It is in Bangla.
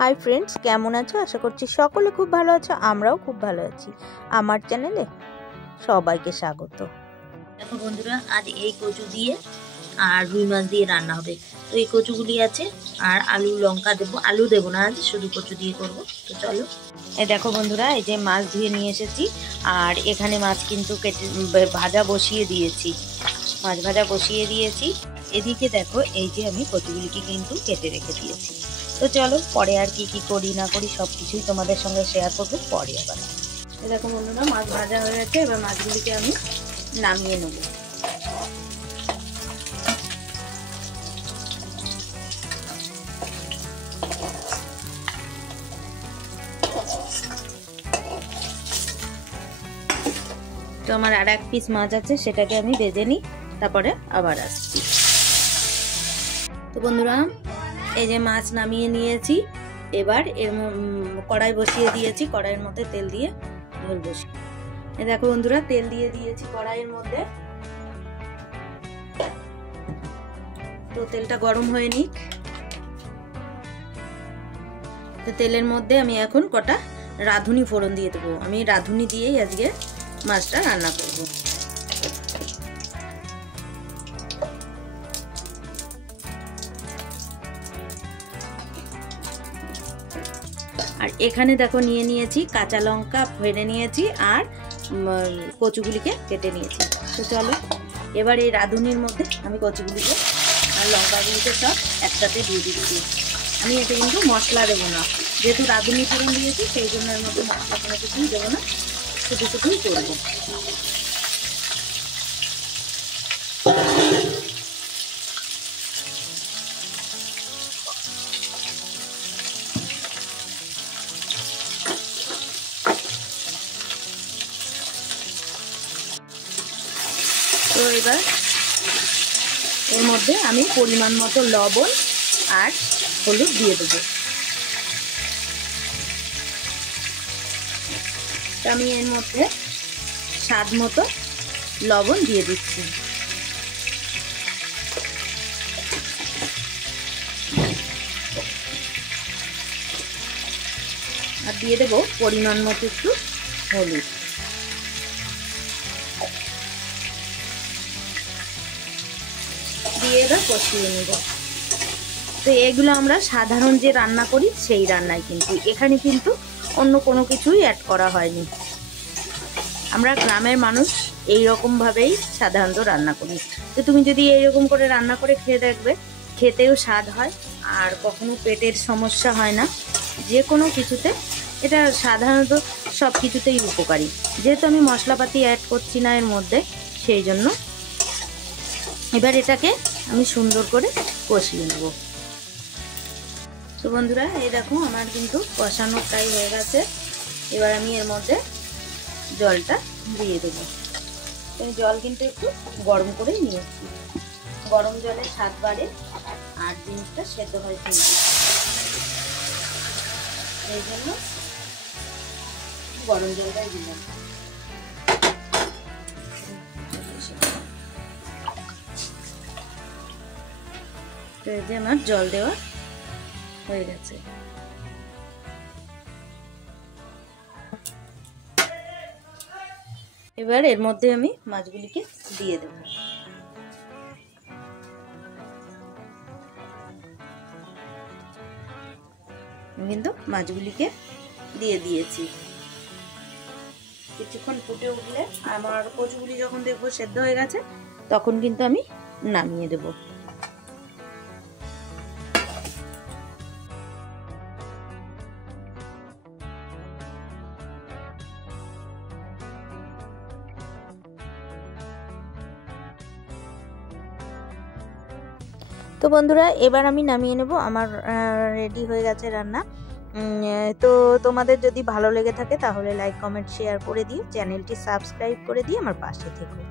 হাই ফ্রেন্ডস, কেমন আছো? আশা করছি সকলে খুব ভালো আছো। আমরাও খুব ভালো আছি। আমার চ্যানেলে সবাইকে স্বাগত। দেখো বন্ধুরা, আজ এই কচু দিয়ে আর রুই মাছ দিয়ে রান্না হবে। তো এই কচুগুলি আছে আর আলু লঙ্কা দেবো। আলু দেবো না, আজ শুধু কচু দিয়ে করব। তো চলো। এই দেখো বন্ধুরা, এই যে মাছ ধুয়ে নিয়ে এসেছি আর এখানে মাছ কিন্তু কেটে ভাজা বসিয়ে দিয়েছি। মাছ ভাজা বসিয়ে দিয়েছি। এদিকে দেখো, এই যে আমি কচুগুলিকে কিন্তু কেটে রেখে দিয়েছি। তো চলো, পরে আর কি কি করি না করি সব কিছুই তোমাদের সঙ্গে শেয়ার করবো পরে আবার। দেখো বন্ধুরা, মাছ ভাজা হয়ে গেছে। এবার মাছগুলিকে আমি নামিয়ে নেব। তো আমার আর এক পিস মাছ আছে, সেটাকে আমি ভেজে নিই, তারপরে আবার আসছি। তো বন্ধুরা, এই যে মাছ নামিয়ে নিয়েছি। এবার এর কড়াই বসিয়ে দিয়েছি। কড়াইয়ের মধ্যে তেল দিয়ে ঝোল বসিয়ে, দেখো বন্ধুরা, তেল দিয়ে দিয়েছি কড়াইয়ের মধ্যে। তো তেলটা গরম হয়ে নিক। তো তেলের মধ্যে আমি এখন কটা রাঁধুনি ফোড়ন দিয়ে দেবো। আমি রাঁধুনি দিয়েই আজকে মাছটা রান্না করব। আর এখানে দেখো নিয়ে নিয়েছি কাঁচা লঙ্কা ফেড়ে নিয়েছি আর কচুগুলিকে কেটে নিয়েছি। তো চলো, এবার এই রাঁধুনির মধ্যে আমি কচুগুলিকে আর লঙ্কাগুলিকে সব একসাথে দিয়ে দিচ্ছি। আমি এতে কিন্তু মশলা দেবো না, যেহেতু রাঁধুনি ফোড়ন দিয়েছি সেই জন্য এর মধ্যে মশলা কোনো কিছুই দেবো না, শুধু শুধুই করবো। তো এবার এর মধ্যে আমি পরিমাণ মতো লবণ আর হলুদ দিয়ে দেবো। আমি এর মধ্যে স্বাদ মতো লবণ দিয়ে দিচ্ছি। আর দিয়ে দেবো পরিমাণ মতো একটু হলুদ। দিয়ে এবার কষিয়ে নেব। তো এগুলো আমরা সাধারণ যে রান্না করি সেই রান্নায়, কিন্তু এখানে কিন্তু অন্য কোনো কিছুই অ্যাড করা হয়নি। আমরা গ্রামের মানুষ এই রকমভাবেই সাধারণত রান্না করি। তো তুমি যদি এইরকম করে রান্না করে খেয়ে দেখবে, খেতেও স্বাদ হয় আর কখনো পেটের সমস্যা হয় না। যে কোনো কিছুতে এটা সাধারণত সব কিছুতেই উপকারী। যেহেতু আমি মশলাপাতি অ্যাড করছি না এর মধ্যে, সেই জন্য এবার এটাকে আমি সুন্দর করে কষিয়ে নেব। তো বন্ধুরা, এই দেখো আমার কিন্তু কষানো প্রায় হয়ে গেছে। এবার আমি এর মধ্যে জলটা দিয়ে দেবো। জল কিন্তু একটু গরম করে নিয়েছি। গরম জলে স্বাদ বাড়ে আর জিনিসটা সেদ্ধ হয় কিন্তু, এই জন্য গরম জলটাই দিলাম। তো এই যে আমার জল দেওয়া হয়ে গেছে। এবার এর মধ্যে আমি মাছগুলিকে দিয়ে দেব। কিন্তু মাছগুলিকে দিয়ে দিয়েছি। কিছুক্ষণ ফুটে উঠলে আমার কচুগুলি যখন দেখবো সেদ্ধ হয়ে গেছে, তখন কিন্তু আমি নামিয়ে দেব। তো বন্ধুরা, এবার আমি নামিয়ে নেব। আমার রেডি হয়ে গেছে রান্না। তো তোমাদের যদি ভালো লেগে থাকে তাহলে লাইক কমেন্ট শেয়ার করে দিও, চ্যানেলটি সাবস্ক্রাইব করে দিয়ে আমার পাশে থেকো।